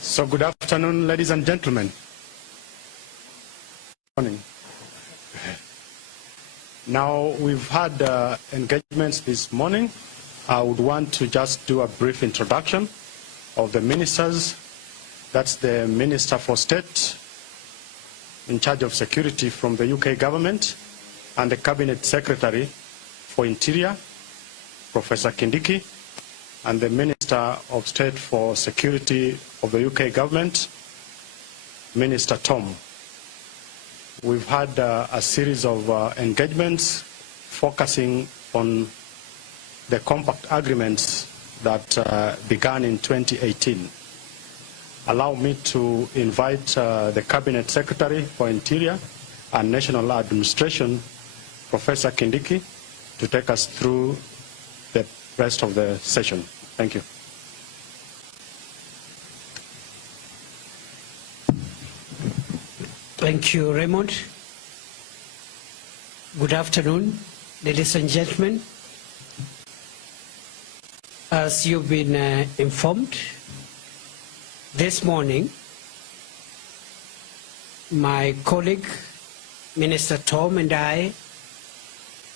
So good afternoon, ladies and gentlemen. Morning. Now, we've had engagements this morning. I would want to just do a brief introduction of the ministers. That's the Minister for State in charge of security from the UK government and the Cabinet Secretary for Interior, Professor Kindiki, and the Minister of State for Security of the UK government, Minister Tom. We've had a series of engagements focusing on the compact agreements that began in 2018. Allow me to invite the Cabinet Secretary for Interior and National Administration, Professor Kindiki, to take us through the rest of the session. Thank you. Thank you, Raymond. Good afternoon, ladies and gentlemen. As you've been informed, this morning, my colleague, Minister Tom, and I,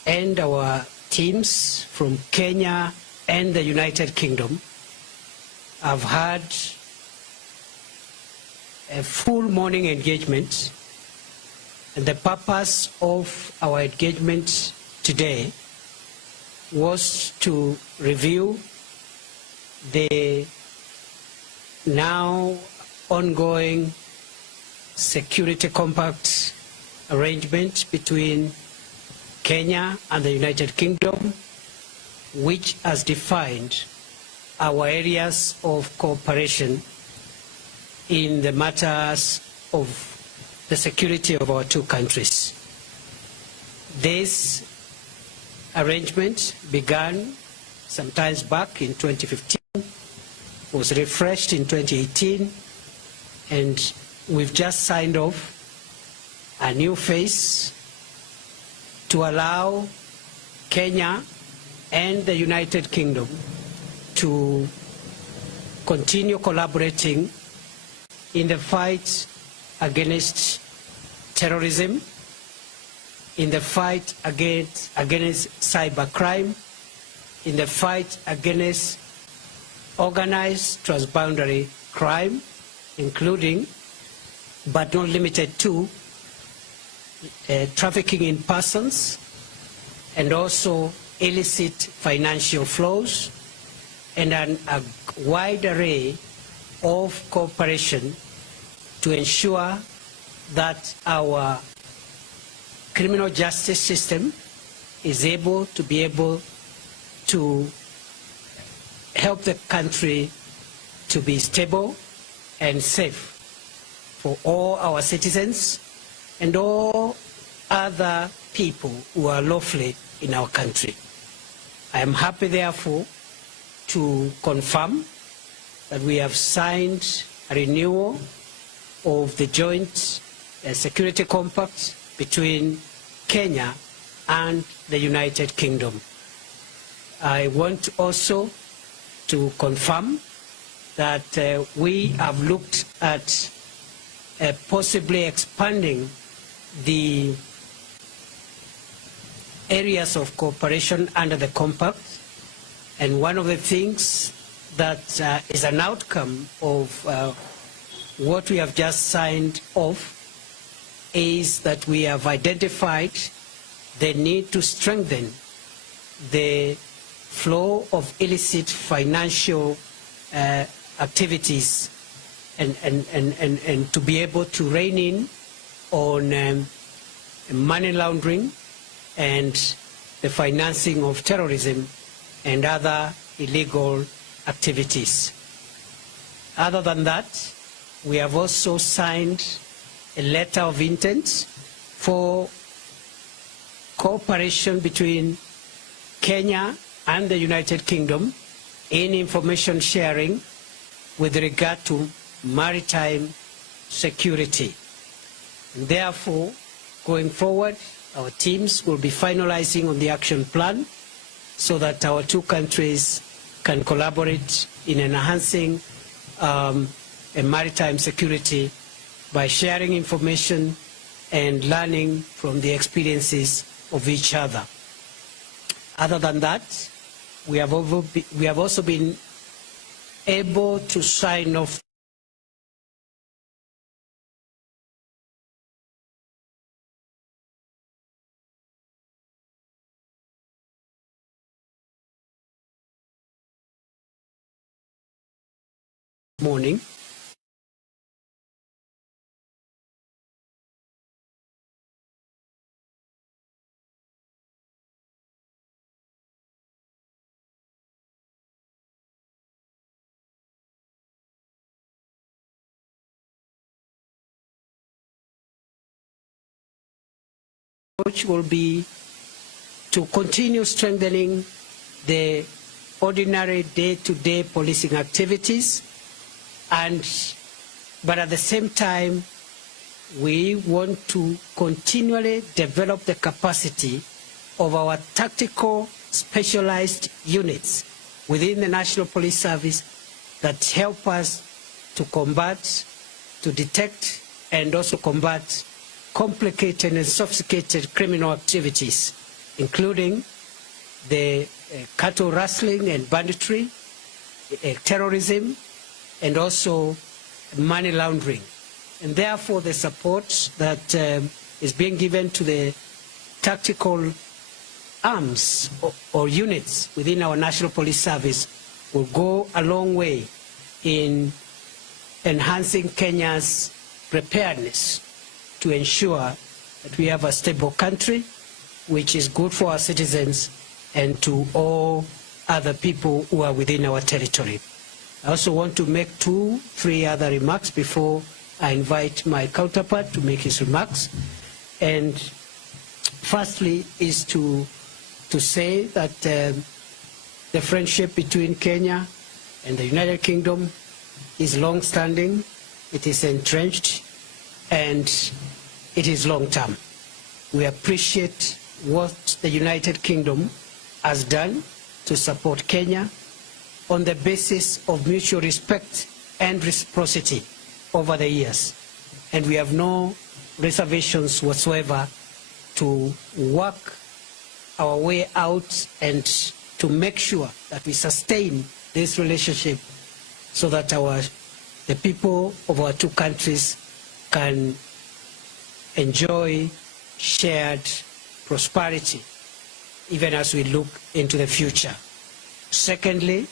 and our teams from Kenya and the United Kingdom have had a full morning engagement, and the purpose of our engagement today was to review the now ongoing security compact arrangement between Kenya and the United Kingdom, which has defined our areas of cooperation in the matters of the security of our two countries. This arrangement began sometimes back in 2015, was refreshed in 2018, and we've just signed off a new phase to allow Kenya and the United Kingdom to continue collaborating in the fight against terrorism, in the fight against cybercrime, in the fight against organized transboundary crime, including, but not limited to, trafficking in persons, and also illicit financial flows, and a wide array of cooperation to ensure that our criminal justice system is able to help the country to be stable and safe for all our citizens and all other people who are lawfully in our country. I am happy, therefore, to confirm that we have signed a renewal of the joint security compact between Kenya and the United Kingdom. I want also to confirm that we have looked at possibly expanding the areas of cooperation under the compact, and one of the things that is an outcome of what we have just signed off is that we have identified the need to strengthen the flow of illicit financial activities and to be able to rein in on money laundering and the financing of terrorism and other illegal activities. Other than that, we have also signed a letter of intent for cooperation between Kenya and the United Kingdom in information sharing with regard to maritime security. And therefore, going forward, our teams will be finalizing on the action plan so that our two countries can collaborate in enhancing maritime security by sharing information and learning from the experiences of each other. Other than that, we have also been able to sign off morning approach will be to continue strengthening the ordinary day-to-day policing activities, but at the same time, we want to continually develop the capacity of our tactical specialized units within the National Police Service that help us to combat, to detect, and also combat complicated and sophisticated criminal activities, including the cattle rustling and banditry, terrorism, and also money laundering. And therefore, the support that is being given to the tactical arms or units within our National Police Service will go a long way in enhancing Kenya's preparedness to ensure that we have a stable country which is good for our citizens and to all other people who are within our territory. I also want to make 2-3 other remarks before I invite my counterpart to make his remarks. And firstly is to say that the friendship between Kenya and the United Kingdom is long-standing, it is entrenched, and it is long-term. We appreciate what the United Kingdom has done to support Kenya on the basis of mutual respect and reciprocity over the years. And we have no reservations whatsoever to work our way out and to make sure that we sustain this relationship so that the people of our two countries can enjoy shared prosperity even as we look into the future. Secondly,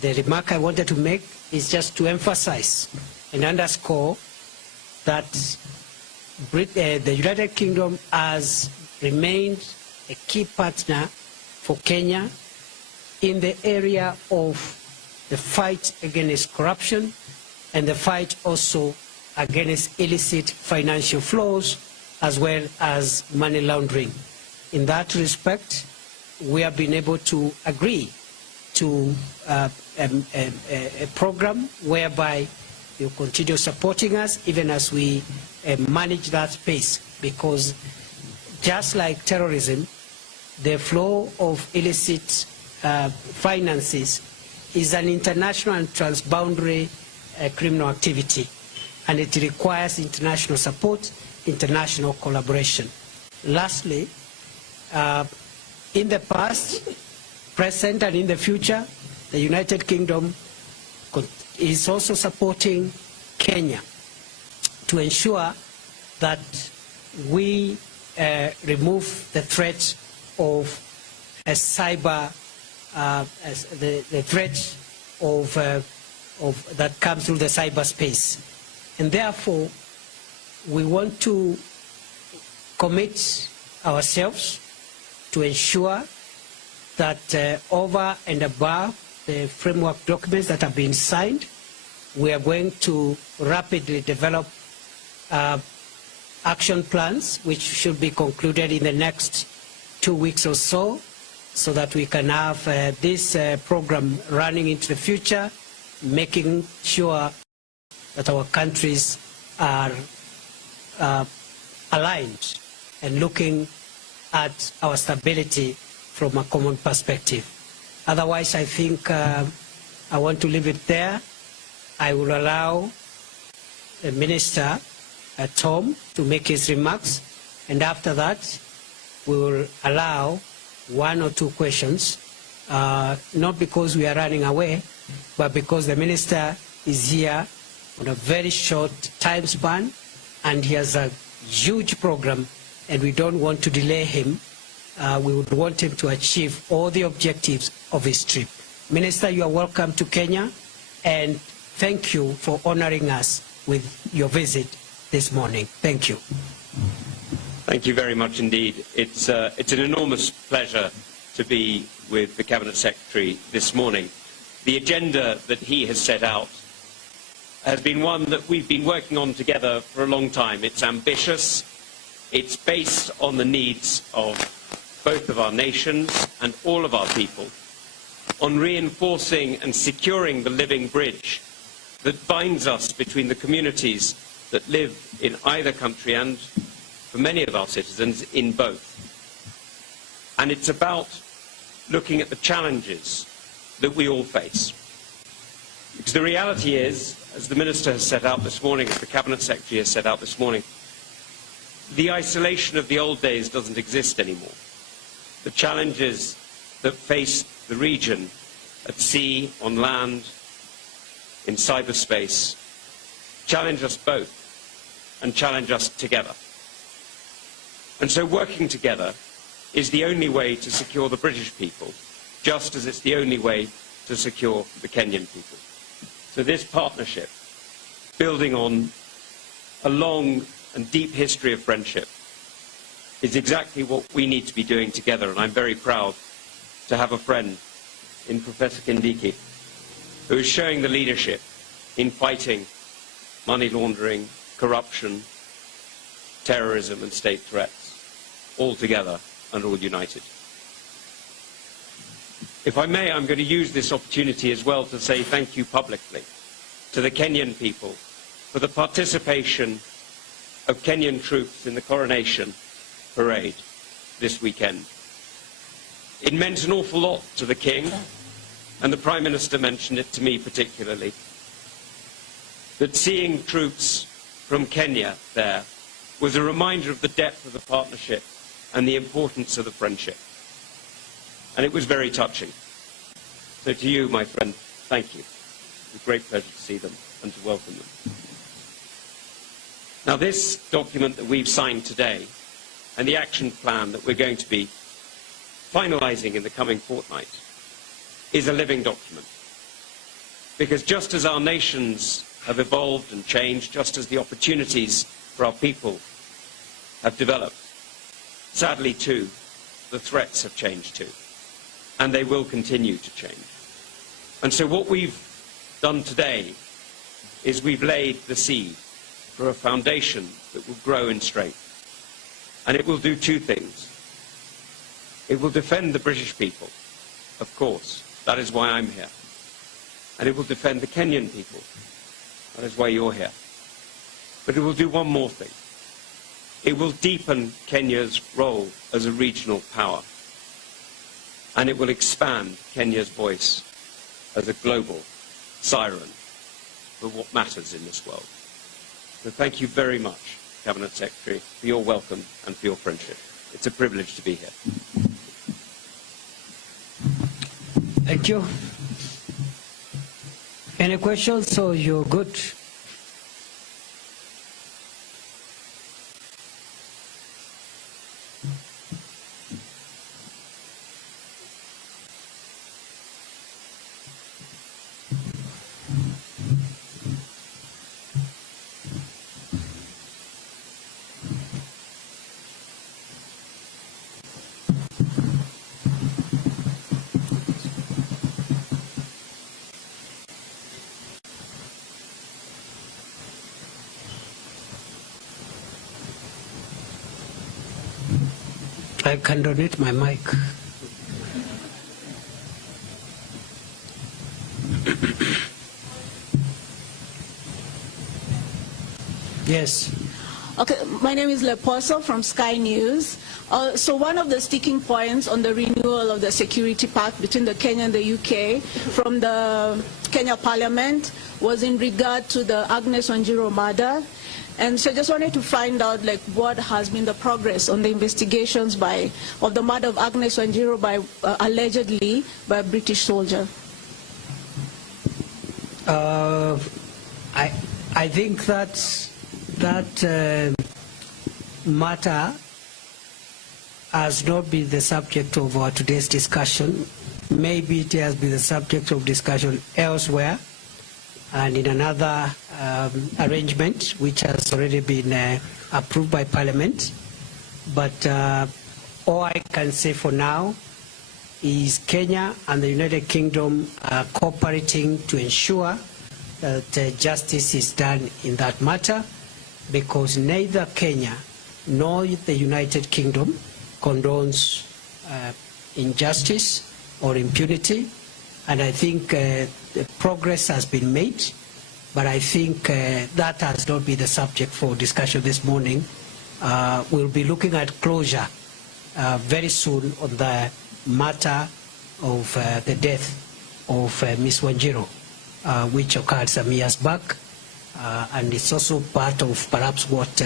the remark I wanted to make is just to emphasize and underscore that the United Kingdom has remained a key partner for Kenya in the area of the fight against corruption and the fight also against illicit financial flows as well as money laundering. In that respect, we have been able to agree to a program whereby you continue supporting us even as we manage that space, because just like terrorism, the flow of illicit finances is an international and transboundary criminal activity, and it requires international support, international collaboration. Lastly, in the past, present, and in the future, the United Kingdom is also supporting Kenya to ensure that we remove the threat of a cyber, the threat of that comes through the cyberspace, and therefore we want to commit ourselves to ensure that over and above the framework documents that have been signed, we are going to rapidly develop action plans which should be concluded in the next 2 weeks or so that we can have this program running into the future, making sure that our countries are aligned and looking at our stability from a common perspective. Otherwise, I think I want to leave it there I will allow the Minister, Tom, to make his remarks, and after that, we will allow 1 or 2 questions, not because we are running away, but because the Minister is here on a very short time span, and he has a huge program, and we don't want to delay him. We would want him to achieve all the objectives of his trip. Minister, you are welcome to Kenya, and thank you for honoring us with your visit this morning. Thank you. Thank you very much indeed. It's an enormous pleasure to be with the Cabinet Secretary this morning. The agenda that he has set out has been one that we've been working on together for a long time. It's ambitious. It's based on the needs of both of our nations and all of our people, on reinforcing and securing the living bridge that binds us between the communities that live in either country and, for many of our citizens, in both. And it's about looking at the challenges that we all face. Because the reality is, as the Minister has set out this morning, as the Cabinet Secretary has set out this morning, the isolation of the old days doesn't exist anymore. The challenges that face the region at sea, on land, in cyberspace, challenge us both and challenge us together. And so working together is the only way to secure the British people, just as it's the only way to secure the Kenyan people. So this partnership, building on a long and deep history of friendship, is exactly what we need to be doing together. And I'm very proud to have a friend in Professor Kindiki, who is showing the leadership in fighting money laundering, corruption, terrorism and state threats, all together and all united. If I may, I'm going to use this opportunity as well to say thank you publicly to the Kenyan people for the participation of Kenyan troops in the coronation parade this weekend. It meant an awful lot to the King, and the Prime Minister mentioned it to me particularly, that seeing troops from Kenya there was a reminder of the depth of the partnership and the importance of the friendship. And it was very touching. So to you, my friend, thank you. It's a great pleasure to see them and to welcome them. Now, this document that we've signed today and the action plan that we're going to be finalizing in the coming fortnight is a living document. Because just as our nations have evolved and changed, just as the opportunities for our people have developed, sadly too, the threats have changed too. And they will continue to change. And so what we've done today is we've laid the seed for a foundation that will grow in strength. And it will do 2 things. It will defend the British people, of course. That is why I'm here. And it will defend the Kenyan people. That is why you're here. But it will do one more thing. It will deepen Kenya's role as a regional power. And it will expand Kenya's voice as a global siren for what matters in this world. So thank you very much, Cabinet Secretary, for your welcome and for your friendship. It's a privilege to be here. Thank you. Any questions? So you're good. I can donate my mic. Yes. Okay, my name is Leposo from Sky News. So one of the sticking points on the renewal of the security pact between the Kenya and the UK from the Kenya Parliament was in regard to the Agnes Wanjiru murder. And so I just wanted to find out what has been the progress on the investigations of the murder of Agnes Wanjiru allegedly by a British soldier. I think that matter has not been the subject of our today's discussion. Maybe it has been the subject of discussion elsewhere and in another arrangement which has already been approved by Parliament. But all I can say for now is Kenya and the United Kingdom are cooperating to ensure that justice is done in that matter, because neither Kenya nor the United Kingdom condones injustice or impunity. And I think the progress has been made, but I think that has not been the subject for discussion this morning. We'll be looking at closure very soon on the matter of the death of Ms. Wanjiru, which occurred some years back. And it's also part of perhaps what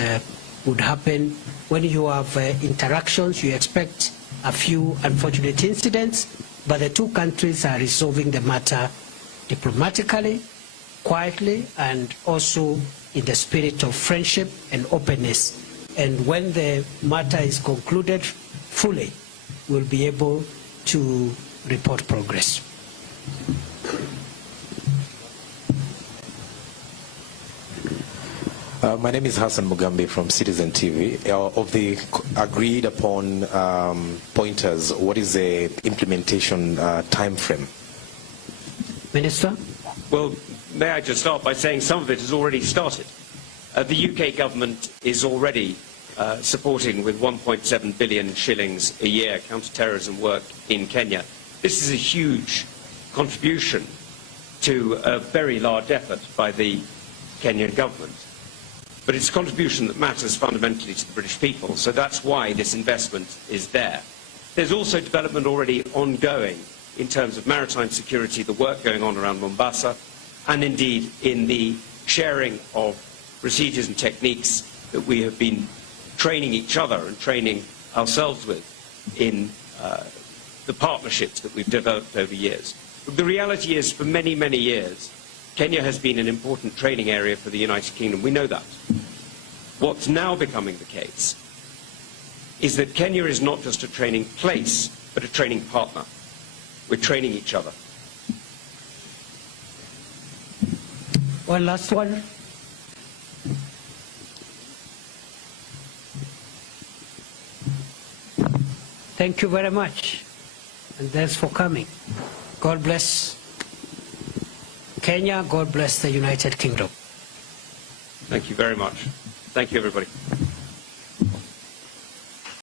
would happen when you have interactions. You expect a few unfortunate incidents, but the two countries are resolving the matter diplomatically, quietly, and also in the spirit of friendship and openness. And when the matter is concluded fully, we'll be able to report progress. My name is Hassan Mugambi from Citizen TV. Of the agreed upon pointers, what is the implementation time frame? Minister? Well, may I just start by saying some of it has already started. The UK government is already supporting with 1.7 billion shillings a year counter-terrorism work in Kenya. This is a huge contribution to a very large effort by the Kenyan government. But it's a contribution that matters fundamentally to the British people, so that's why this investment is there. There's also development already ongoing in terms of maritime security, the work going on around Mombasa, and indeed in the sharing of procedures and techniques that we have been training each other and training ourselves with in the partnerships that we've developed over years. But the reality is, for many, many years, Kenya has been an important training area for the United Kingdom. We know that. What's now becoming the case is that Kenya is not just a training place, but a training partner. We're training each other. One last one. Thank you very much, and thanks for coming. God bless Kenya, God bless the United Kingdom. Thank you very much. Thank you, everybody.